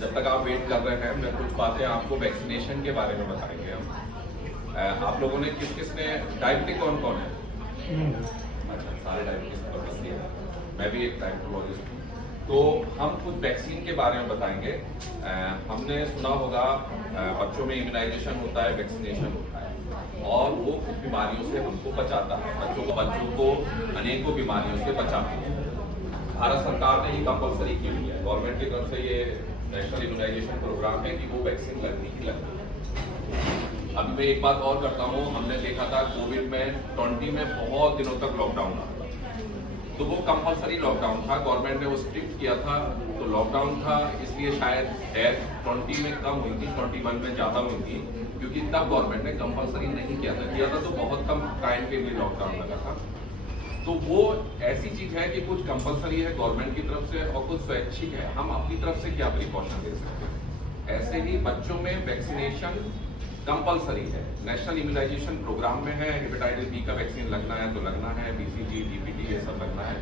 जब तक आप वेट कर रहे हैं, मैं कुछ बातें आपको वैक्सीनेशन के बारे में बताएंगे हम। आप लोगों ने किस ने डायबिटिक कौन कौन है? अच्छा, सारे डायबिटीज पर बस लिया। मैं भी एक डायबिटोलॉजिस्ट हूँ। तो हम कुछ वैक्सीन के बारे में बताएंगे। हमने सुना होगा बच्चों में इम्यूनाइजेशन होता है, वैक्सीनेशन होता है, और वो कुछ बीमारियों से हमको बचाता है। बच्चों को अनेकों बीमारियों से बचाता है। भारत सरकार ने ही कंपल्सरी की हुई है, गवर्नमेंट की तरफ से ये नेशनल इम्यूनाइजेशन प्रोग्राम है कि वो वैक्सीन लगनी ही लगनी है। अभी मैं एक बात और करता हूँ, हमने देखा था कोविड में 20 में बहुत दिनों तक लॉकडाउन रहा, तो वो कंपल्सरी लॉकडाउन था, गवर्नमेंट ने वो स्ट्रिक्ट किया था, तो लॉकडाउन था, इसलिए शायद डेथ 20 में कम हुई थी, 21 में ज्यादा हुई थी, क्योंकि तब गवर्नमेंट ने कंपल्सरी नहीं किया था तो बहुत कम टाइम के लिए लॉकडाउन लगा था। तो वो ऐसी चीज है कि कुछ कंपल्सरी है गवर्नमेंट की तरफ से और कुछ स्वैच्छिक है, हम अपनी तरफ से क्या प्रिकॉशन ले सकते हैं। ऐसे ही बच्चों में वैक्सीनेशन कंपल्सरी है, नेशनल इम्यूनाइजेशन प्रोग्राम में है। हेपेटाइटिस बी का वैक्सीन लगना है तो लगना है, बीसीजी, डीपीटी ये सब लगना है,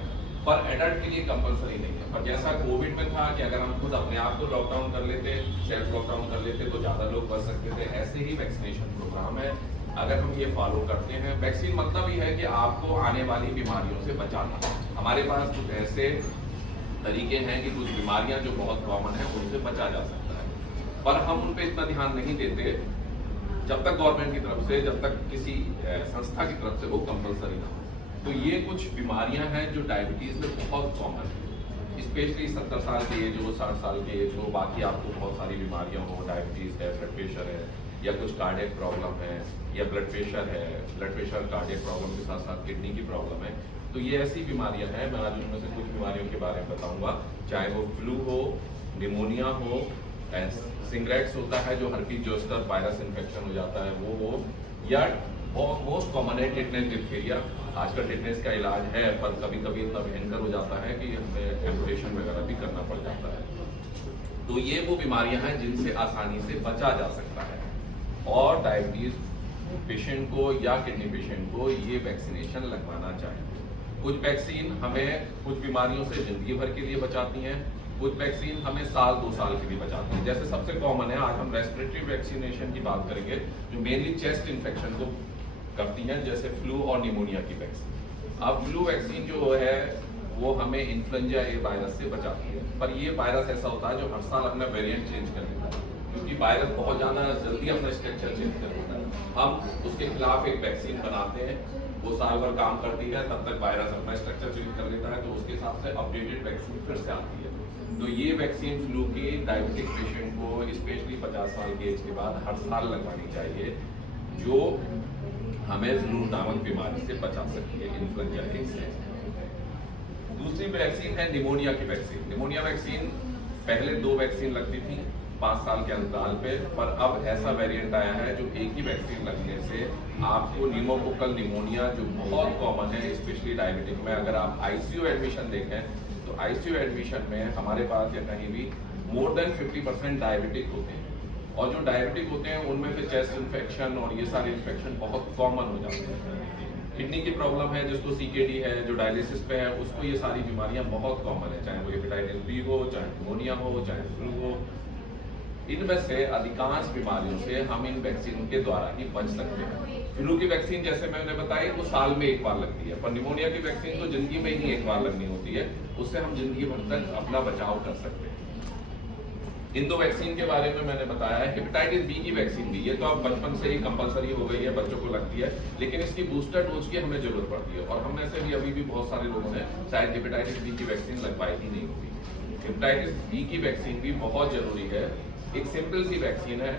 पर एडल्ट के लिए कंपल्सरी नहीं है। पर जैसा कोविड में था कि अगर हम खुद अपने आप को लॉकडाउन कर लेते, सेल्फ लॉकडाउन कर लेते तो ज्यादा लोग बच सकते थे, ऐसे ही वैक्सीनेशन प्रोग्राम है। अगर हम ये फॉलो करते हैं, वैक्सीन मतलब ही है कि आपको आने वाली बीमारियों से बचाना। हमारे पास कुछ ऐसे तरीके हैं कि कुछ बीमारियां जो बहुत कॉमन है उनसे बचा जा सकता है, पर हम उन पर इतना ध्यान नहीं देते जब तक गवर्नमेंट की तरफ से, जब तक किसी संस्था की तरफ से वो कंपल्सरी ना हो। तो ये कुछ बीमारियां हैं जो डायबिटीज में बहुत कॉमन है, स्पेशली 70 साल के एज हो, 60 साल के एज हो, बाकी आपको बहुत सारी बीमारियां हो, डायबिटीज है, ब्लड प्रेशर है, या कुछ कार्डियक प्रॉब्लम है, या ब्लड प्रेशर है, ब्लड प्रेशर कार्डियक प्रॉब्लम के साथ साथ किडनी की प्रॉब्लम है। तो ये ऐसी बीमारियां हैं, मैं आज उनमें से कुछ बीमारियों के बारे में बताऊंगा, चाहे वो फ्लू हो, निमोनिया हो, सिंग्रेट्स होता है जो हर्पीज जोस्टर वायरस इन्फेक्शन हो जाता है वो हो, या मोस्ट कॉमन है टिटनेस डिप्थीरिया। आजकल टिटनेस का इलाज है, पर कभी कभी इतना भयंकर हो जाता है कि हमें एम्पुटेशन वगैरह भी करना पड़ जाता है। तो ये वो बीमारियां हैं जिनसे आसानी से बचा जा सकता है, और डायबिटीज पेशेंट को या किडनी पेशेंट को ये वैक्सीनेशन लगवाना चाहिए। कुछ वैक्सीन हमें कुछ बीमारियों से जिंदगी भर के लिए बचाती हैं, कुछ वैक्सीन हमें साल 2 साल के लिए बचाती हैं। जैसे सबसे कॉमन है, आज हम रेस्पिरेटरी वैक्सीनेशन की बात करेंगे जो मेनली चेस्ट इन्फेक्शन को करती हैं, जैसे फ्लू और निमोनिया की वैक्सीन। अब फ्लू वैक्सीन जो है वो हमें इन्फ्लुएंजा ए वायरस से बचाती है, पर ये वायरस ऐसा होता है जो हर साल अपना वेरिएंट चेंज कर लेता है, क्योंकि वायरस बहुत ज्यादा जल्दी अपना स्ट्रक्चर चेंज कर लेता है। हम उसके खिलाफ एक वैक्सीन बनाते हैं, वो साल भर काम करती है, तब तक वायरस अपना स्ट्रक्चर चेंज कर लेता है, तो उसके हिसाब से अपडेटेड वैक्सीन फिर से आती है। तो ये वैक्सीन फ्लू की डायबिटिक पेशेंट को स्पेशली 50 साल के एज के बाद हर साल लगवानी चाहिए, जो हमें फ्लू नामक बीमारी से बचा सकती है, इन्फ्लुएंजा ए से। दूसरी वैक्सीन है निमोनिया की वैक्सीन। निमोनिया वैक्सीन पहले 2 वैक्सीन लगती थी 5 साल के अंतराल पे, पर अब ऐसा वेरिएंट आया है जो एक ही वैक्सीन लगने से आपको न्यूमोकोकल निमोनिया जो बहुत कॉमन है स्पेशली डायबिटिक में, अगर आप आईसीयू एडमिशन देखें तो आईसीयू एडमिशन में हमारे पास या कहीं भी मोर देन 50% डायबिटिक होते हैं, और जो डायबिटिक होते हैं उनमें फिर चेस्ट इन्फेक्शन और ये सारे इन्फेक्शन बहुत कॉमन हो जाते हैं। किडनी की प्रॉब्लम है जिसको सीकेडी है, जो डायलिसिस पे है, उसको ये सारी बीमारियां बहुत कॉमन है, चाहे वो हेपेटाइटिस बी हो, चाहे निमोनिया हो, चाहे फ्लू हो। इनमें से अधिकांश बीमारियों से हम इन वैक्सीन के द्वारा ही बच सकते हैं। फ्लू की वैक्सीन जैसे मैंने बताई वो साल में 1 बार लगती है, पर निमोनिया की वैक्सीन तो जिंदगी में ही 1 बार लगनी होती है, उससे हम जिंदगी भर तक अपना बचाव कर सकते हैं। इन 2 वैक्सीन के बारे में मैंने बताया है। हेपेटाइटिस बी की वैक्सीन भी, ये तो अब बचपन से ही कंपलसरी हो गई है, बच्चों को लगती है, लेकिन इसकी बूस्टर डोज की हमें जरूरत पड़ती है, और हम में से भी अभी भी बहुत सारे लोगों ने शायद हेपेटाइटिस बी की वैक्सीन लगवाई ही नहीं होगी। हेपेटाइटिस बी की वैक्सीन भी बहुत जरूरी है। एक सिंपल सी वैक्सीन है,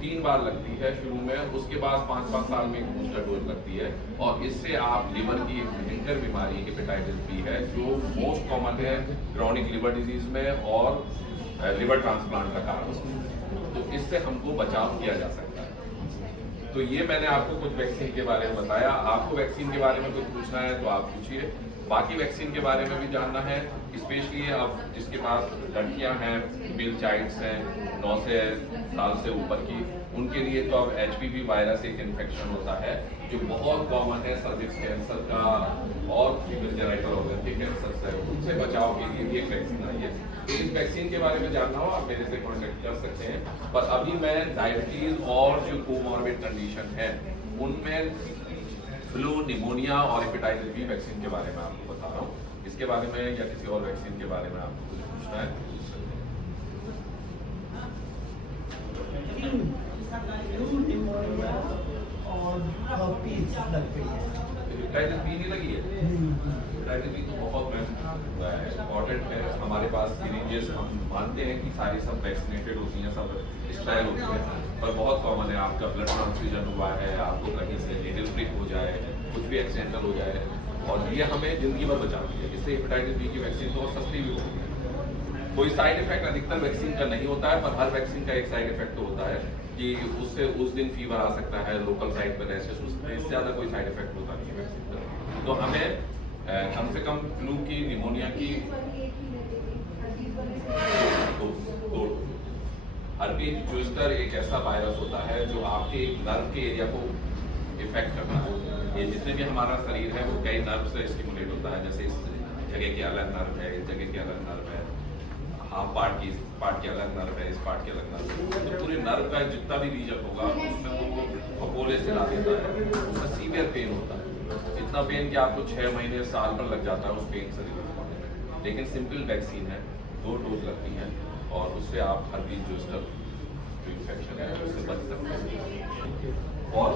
3 बार लगती है शुरू में, उसके बाद 5-5 साल में एक बूस्टर डोज लगती है, और इससे आप लिवर की एक भयंकर बीमारी हेपेटाइटिस बी है जो मोस्ट कॉमन है क्रॉनिक लिवर डिजीज में और लिवर ट्रांसप्लांट का कारण, तो इससे हमको बचाव किया जा सकता है। तो ये मैंने आपको कुछ वैक्सीन के बारे में बताया। आपको वैक्सीन के बारे में कुछ पूछना है तो आप पूछिए। बाकी वैक्सीन के बारे में भी जानना है, स्पेशली अब जिसके पास लड़कियां हैं, फीमेल चाइल्ड्स हैं 9 से साल से ऊपर की, उनके लिए तो अब HPV वायरस एक इन्फेक्शन होता है जो बहुत कॉमन है, सर्विक्स कैंसर का और फीमेल जेनिटल ऑर्गन के कैंसर से, उनसे बचाव के लिए भी एक वैक्सीन आई है। तो इस वैक्सीन के बारे में जानना हो आप मेरे से कॉन्टेक्ट कर सकते हैं। पर अभी मैं डायबिटीज और जो कोमॉर्बिड कंडीशन है उनमें फ्लू, निमोनिया और हेपेटाइटिस बी वैक्सीन के बारे में आपको बता रहा हूँ। इसके बारे में या किसी और वैक्सीन के बारे में आपको कुछ पूछना है? हेपेटाइटिस बी नहीं लगी है? हेपेटाइटिस बी तो बहुत इम्पोर्टेंट है। हमारे पास सीरीजेस हम मानते हैं कि सारी सब वैक्सीनेटेड होती हैं, सब स्टाइल होती है, पर बहुत कॉमन है आपका ब्लड ट्रांसफ्यूजन हुआ है, आपको कहीं से नीडल प्रिक हो जाए, कुछ भी एक्सीडेंटल हो जाए, और ये हमें जिंदगी भर बचाती है। इससे हेपेटाइटिस बी की वैक्सीन बहुत सस्ती भी होती है। कोई साइड इफेक्ट अधिकतर वैक्सीन का नहीं होता है, पर हर वैक्सीन का एक साइड इफेक्ट तो होता है कि उससे उस दिन फीवर आ सकता है, लोकल साइड पर रैशेस, इससे ज़्यादा कोई साइड इफेक्ट होता नहीं है वैक्सीन का। तो हमें कम से कम फ्लू की, निमोनिया की दो हर्पीज ज़ोस्टर एक ऐसा वायरस होता है जो आपके नर्व के एरिया को इफेक्ट करता है। ये जितने भी हमारा शरीर है वो कई नर्व से स्टिमुलेट होता है, जैसे इस जगह के अलग नर्व है, इस जगह के अलग नर्व है, हाफ पार्ट के अलग नर्व है, इस पार्ट के अलग नर्व है। तो पूरे नर्व का जितना भी रीजन होगा उसमें वो फपोले से ला देता है, उसमें सीवियर पेन होता है, इतना पेन कि आपको 6 महीने साल भर लग जाता है उस पेन से रिलीफ पाने में। लेकिन सिंपल वैक्सीन है, 2 डोज लगती हैं और उससे आप हर्पीज ज़ोस्टर जो इन्फेक्शन है उससे बच सकते हैं। और